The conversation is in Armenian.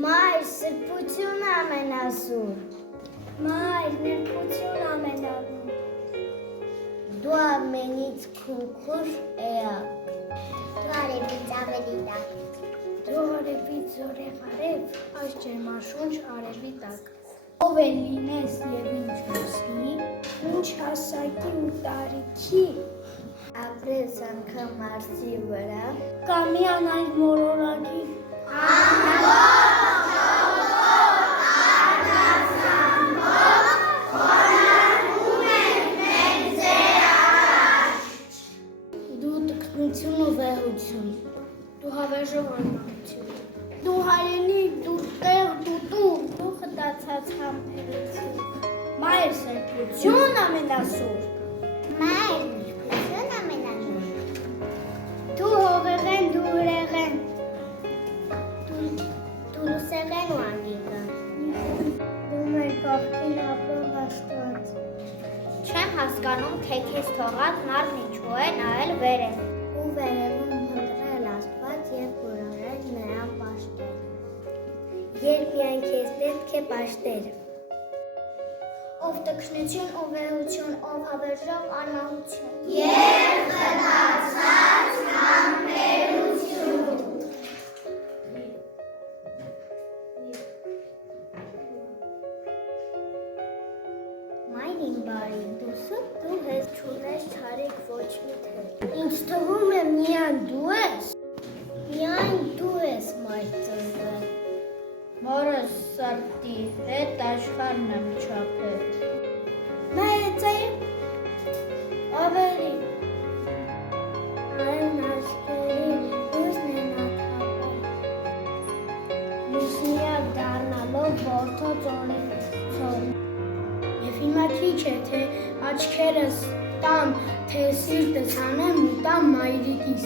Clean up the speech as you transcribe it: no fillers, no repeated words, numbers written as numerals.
Մայր, սրբություն ամենասուր։ Մայր, նրբություն ամենալուն։ Դու ամենից քունքուշ էակ։ Դու արևից ավելի տակ։ Դու արևից զորեղ արև, այս ջերմաշունչ արևի տակ։ Ով էլ լինես և ինչ ասի, ինչ հասակի ու տարիքի, ապրես անգամ Մարսի վրա, կամի անայր մորորակի, դու տքնություն ու վեհություն, դու հավերժող արմատություն, դու հայելի, դու տեղ, դու խտացած համբերություն, մայր սրբություն ամենասուր, մայր նրբություն ամենանուր, դու հողեղեն, դու հրեղեն, դու լուսեղեն ու անգիկան, դու մեր կողքին ապրող Աստված, չեմ հասկանում, թե քեզ թողած մարդ ինչու է նայել վերև, ու վերևում հնդրել Աստված և կորորել նրան պաշտել, երբ միայն քեզ պետք է պաշտել, ով տքնություն ու վեհություն, ով հավերժող արմահություն, և խտացած համբերություն, Մայն իմ բարի, դու սուտ դու հեզ չունես չարիք ոչ մի թե։ Ինձ թվում է միայն դու ես։ Միայն դու ես մայր ծնվել։ մորս սրտի հետ աշխարհն եմ չափել, Մեծեր ավելի այն աշխերի լույսն է նաթափել։ լուսնիակ դառնալով որդո ծորին, Եվ հիմա քիչ է, թե աչքերս տամ, թե սիրտս անեմ ու տամ մայրիկիս։